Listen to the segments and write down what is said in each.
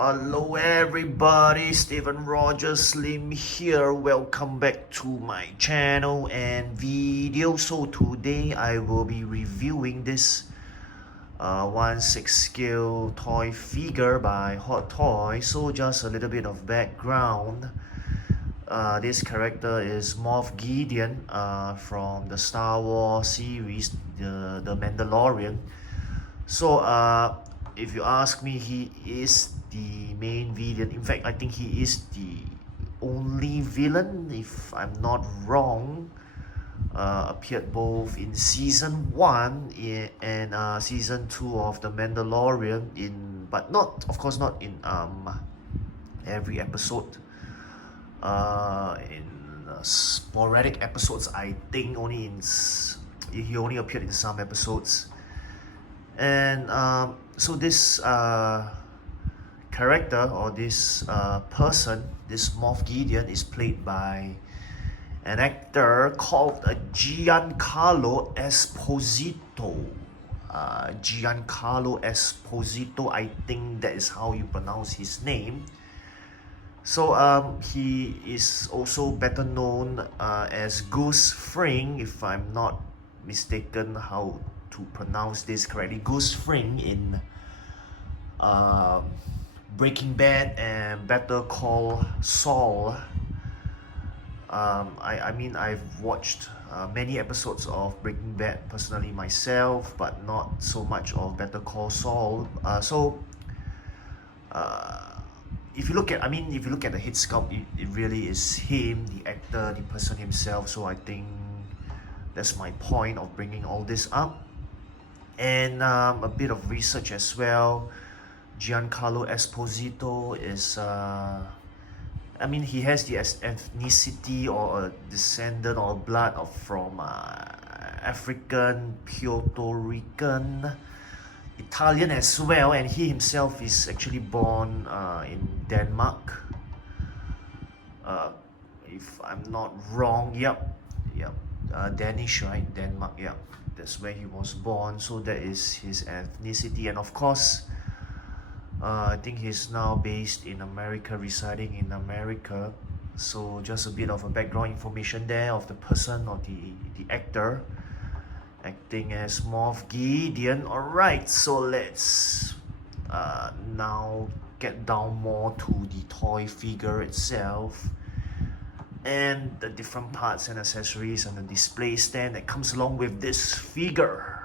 Hello everybody, Steven Rogers Slim here. Welcome back to my channel and video. So today I will be reviewing this 1/6 scale toy figure by Hot Toys. So just a little bit of background. This character is Moff Gideon from the Star Wars series, the Mandalorian. So if you ask me, he is the main villain. In fact, I think he is the only villain, if I'm not wrong. Appeared both in season 1 and season 2 of the Mandalorian, but not, of course, not in every episode. In sporadic episodes, I think he only appeared in some episodes. And so this character, or this person, this Moff Gideon, is played by an actor called Giancarlo Esposito. Giancarlo Esposito, I think that is how you pronounce his name. So he is also better known as Goose Fring, if I'm not mistaken how to pronounce this correctly. Goose Fring in Breaking Bad and Better Call Saul. I mean, I've watched many episodes of Breaking Bad personally myself, but not so much of Better Call Saul. If you look at the head sculpt, it really is him, the actor, the person himself. So I think that's my point of bringing all this up. And a bit of research as well. Giancarlo Esposito is, he has the ethnicity or a descendant or blood from African, Puerto Rican, Italian as well, and he himself is actually born in Denmark. If I'm not wrong, yep, Danish, right? Denmark, yeah. That's where he was born, so that is his ethnicity. And of course, I think he's now based in America, residing in America. So just a bit of a background information there of the person, or the actor acting as Moff Gideon. Alright, so let's now get down more to the toy figure itself and the different parts and accessories and the display stand that comes along with this figure.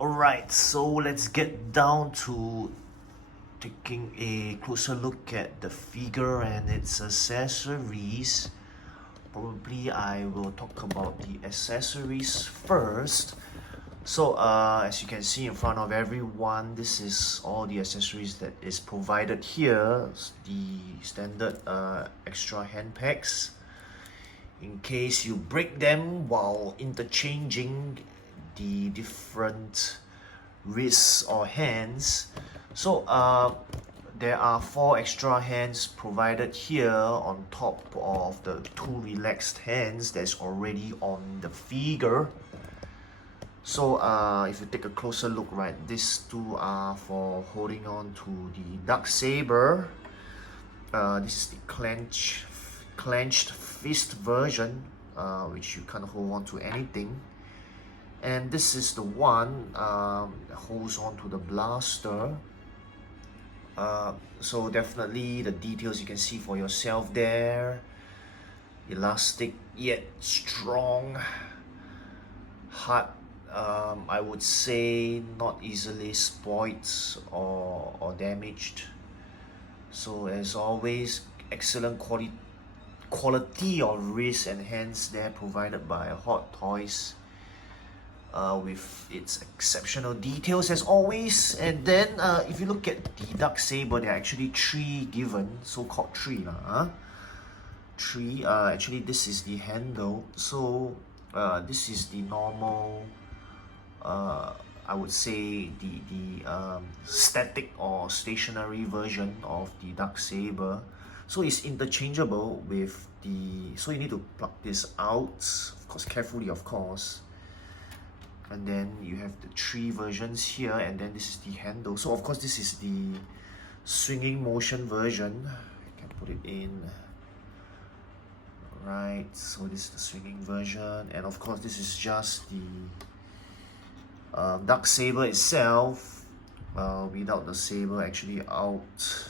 Alright, so let's get down to taking a closer look at the figure and its accessories. Probably I will talk about the accessories first. So as you can see in front of everyone, this is all the accessories that is provided here. The standard extra hand packs, in case you break them while interchanging the different wrists or hands. So there are 4 extra hands provided here on top of the 2 relaxed hands that's already on the figure. So if you take a closer look, right, these 2 are for holding on to the dark saber. This is the clenched fist version, which you can't hold on to anything. And this is the one that holds on to the blaster. So definitely the details you can see for yourself there. Elastic yet strong, hard. I would say not easily spoiled or damaged. So as always, excellent quality of wrist and hands there provided by Hot Toys, with its exceptional details as always. And then if you look at the dark saber, there are actually 3 given, so-called 3 3. Actually this is the handle. So this is the normal, I would say the static or stationary version of the dark saber. So it's interchangeable with the, so you need to plug this out, of course, carefully, of course. And then you have the 3 versions here, and then this is the handle. So of course this is the swinging motion version. I can put it in. Right, so this is the swinging version, and of course this is just the dark saber itself, without the saber actually out,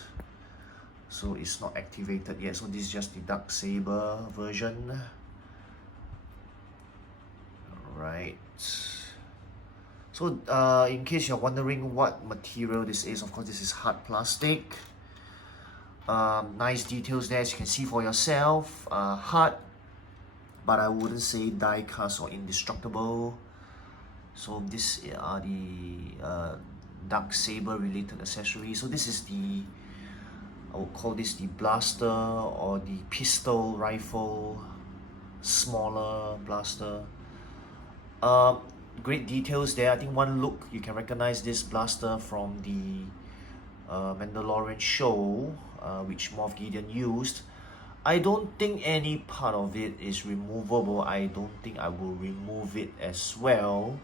so it's not activated yet. So this is just the dark saber version. Right, so in case you're wondering what material this is, of course this is hard plastic. Nice details there, as you can see for yourself. Hard, but I wouldn't say die cast or indestructible. So these are the dark saber related accessories. So this is the, I would call this the blaster or the pistol rifle, smaller blaster. Great details there. I think one look you can recognize this blaster from the Mandalorian show, which Moff Gideon used. I don't think any part of it is removable. I don't think I will remove it as well.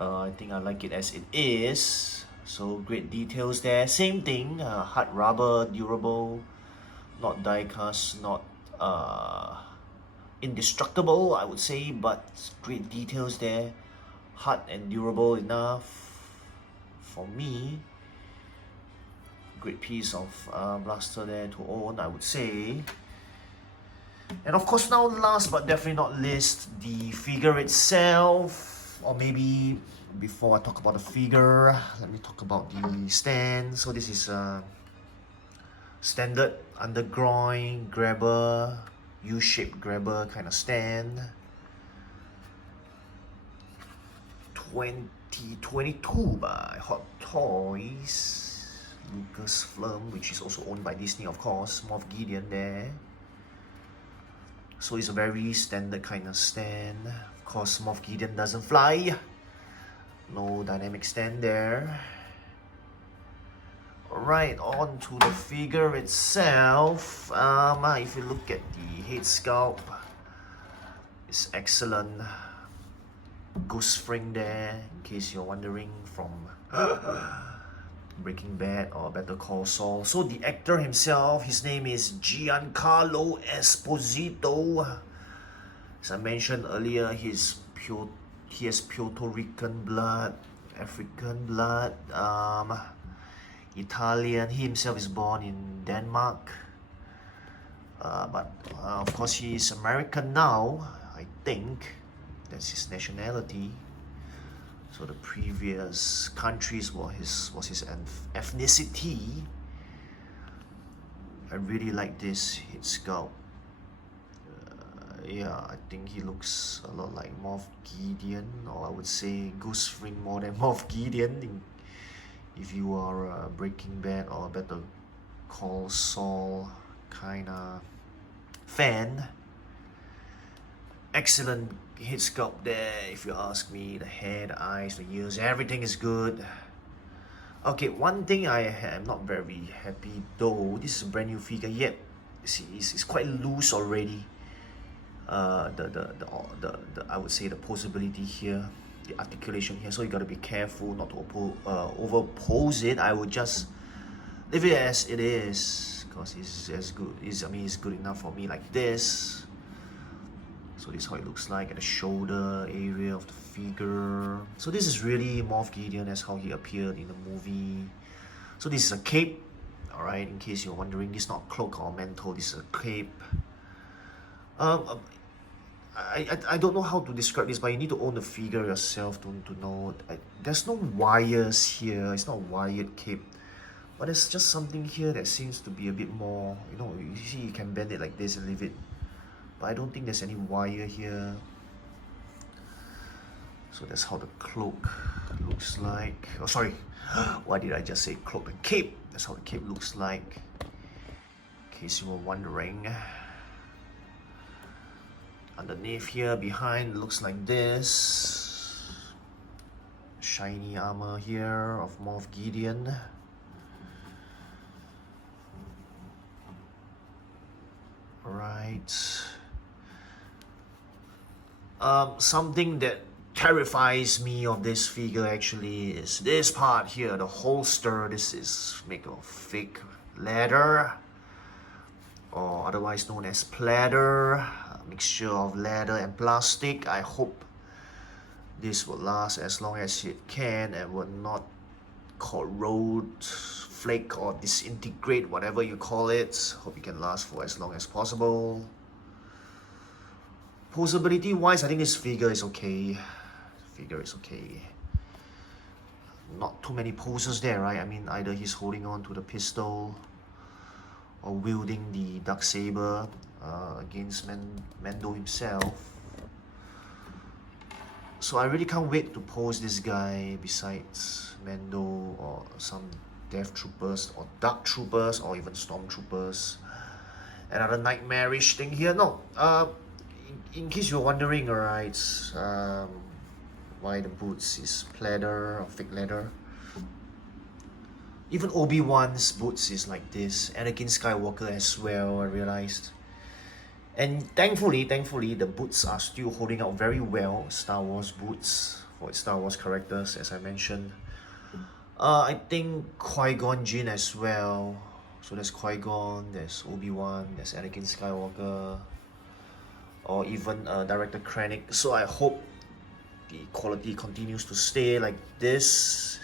I think I like it as it is. So great details there. Same thing, hard rubber, durable, not die cast, not indestructible, I would say, but great details there. Hard and durable enough for me. Great piece of blaster there to own, I would say. And of course, now last but definitely not least, the figure itself. Or maybe before I talk about the figure, let me talk about the stand. So this is a standard underground grabber, U-shaped grabber kind of stand. 2022 by Hot Toys. Lucasfilm, which is also owned by Disney, of course. Moff Gideon there. So it's a very standard kind of stand. Of course, Moff Gideon doesn't fly. No dynamic stand there. Right, on to the figure itself. If you look at the head sculpt, it's excellent. Goose spring there, in case you're wondering, from Breaking Bad or Better Call Saul. So the actor himself, his name is Giancarlo Esposito. As I mentioned earlier, he has Puerto Rican blood, African blood, Italian. He himself is born in Denmark, but of course he is American now, I think. That's his nationality. So the previous countries was his ethnicity. I really like this head sculpt. Yeah, I think he looks a lot like Moff Gideon, or I would say Goose Fring more than Moff Gideon. If you are a Breaking Bad or Better Call Saul kinda fan. Excellent head sculpt there, if you ask me. The hair, the eyes, the ears, everything is good. Okay, one thing I am not very happy though, this is a brand new figure yet. See, it's quite loose already. The I would say the posability here, the articulation here, so you gotta be careful not to overpose it. I would just leave it as it is, because it's as good. It's good enough for me like this. So this is how it looks like at the shoulder area of the figure. So this is really Moff Gideon as how he appeared in the movie. So this is a cape, alright, in case you're wondering. This is not cloak or mantle, this is a cape. I don't know how to describe this, but you need to own the figure yourself to know. There's no wires here, it's not a wired cape. But there's just something here that seems to be a bit more, you see you can bend it like this and leave it. But I don't think there's any wire here. So that's how the cloak looks like. Oh, sorry. Why did I just say cloak? The cape. That's how the cape looks like. In case you were wondering. Underneath here, behind, looks like this. Shiny armor here of Moff Gideon. Alright. Something that terrifies me of this figure actually is this part here, the holster. This is made of fake leather, or otherwise known as pleather, a mixture of leather and plastic. I hope this will last as long as it can and will not corrode, flake, or disintegrate, whatever you call it. Hope it can last for as long as possible. Posability wise, I think this figure is okay. Not too many poses there, right? I mean, either he's holding on to the pistol or wielding the dark saber against Mando himself. So I really can't wait to pose this guy besides Mando or some Death Troopers or Dark Troopers or even Stormtroopers. Another nightmarish thing here. No, in case you're wondering, alright, why the boots is pleather or fake leather. Even Obi-Wan's boots is like this. Anakin Skywalker as well, I realized. And thankfully, the boots are still holding out very well. Star Wars boots for Star Wars characters, as I mentioned. I think Qui-Gon Jinn as well. So there's Qui-Gon, there's Obi-Wan, there's Anakin Skywalker, or even Director Krennic. So I hope the quality continues to stay like this.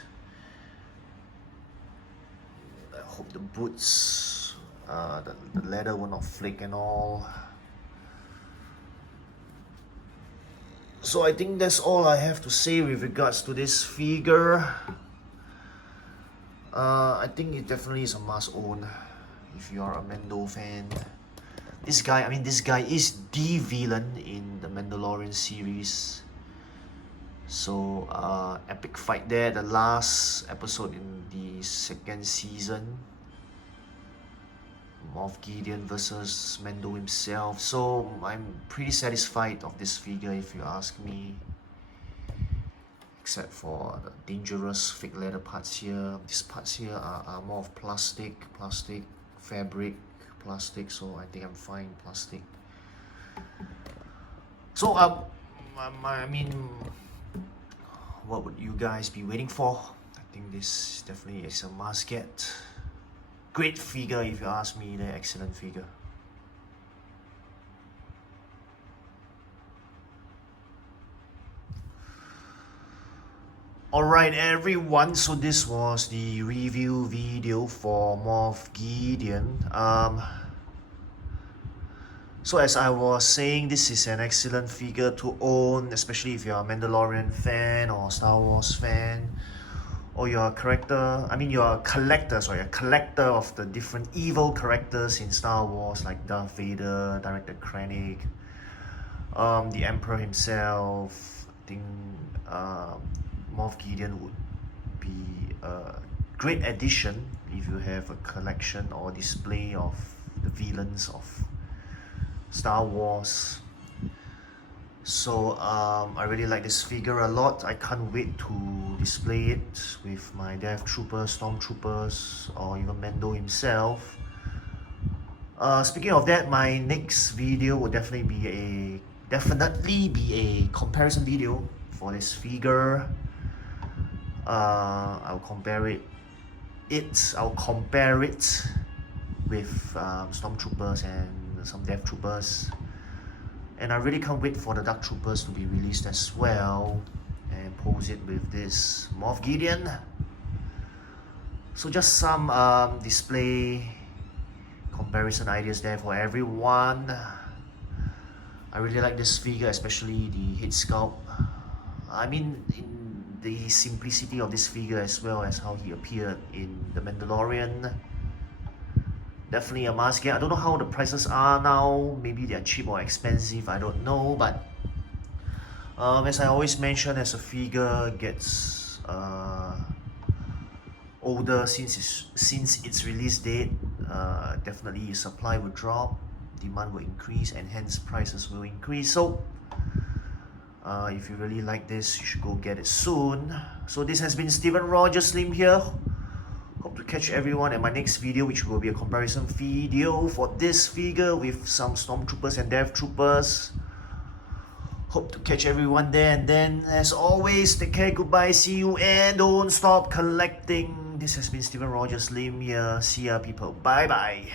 I hope the boots, the leather will not flake and all. So I think that's all I have to say with regards to this figure. I think it definitely is a must own if you are a Mando fan. This guy is the villain in the Mandalorian series. So epic fight there, the last episode in the second season. Moff Gideon versus Mando himself. So I'm pretty satisfied of this figure if you ask me. Except for the dangerous fake leather parts here. These parts here are more of plastic, fabric, plastic. So I think I'm fine, plastic. So I mean, what would you guys be waiting for? I think this definitely is a must get. Great figure if you ask me, the excellent figure. Alright everyone, so this was the review video for Moff Gideon. So as I was saying, this is an excellent figure to own, especially if you're a Mandalorian fan or Star Wars fan, or you're a collector of the different evil characters in Star Wars like Darth Vader, Director Krennic, the Emperor himself. I think Moff Gideon would be a great addition if you have a collection or display of the villains of Star Wars. So I really like this figure a lot. I can't wait to display it with my Death Troopers, Stormtroopers, or even Mando himself. Speaking of that, my next video will definitely be a comparison video for this figure. I'll compare it with Stormtroopers and some Death Troopers. And I really can't wait for the Dark Troopers to be released as well, and pose it with this Moff Gideon. So just some display comparison ideas there for everyone. I really like this figure, especially the head sculpt. I mean, in the simplicity of this figure as well as how he appeared in The Mandalorian. Definitely a must get. I don't know how the prices are now. Maybe they're cheap or expensive, I don't know. But as I always mention, as a figure gets older since its release date, definitely supply will drop, demand will increase, and hence prices will increase. So if you really like this, you should go get it soon. So this has been Steven Roger Slim here. Hope hope to catch everyone at my next video, which will be a comparison video for this figure with some Stormtroopers and Death Troopers. Hope to catch everyone there, and then as always, take care, goodbye, see you, and don't stop collecting. This has been Steven Rogers Lim here. See ya people, bye bye.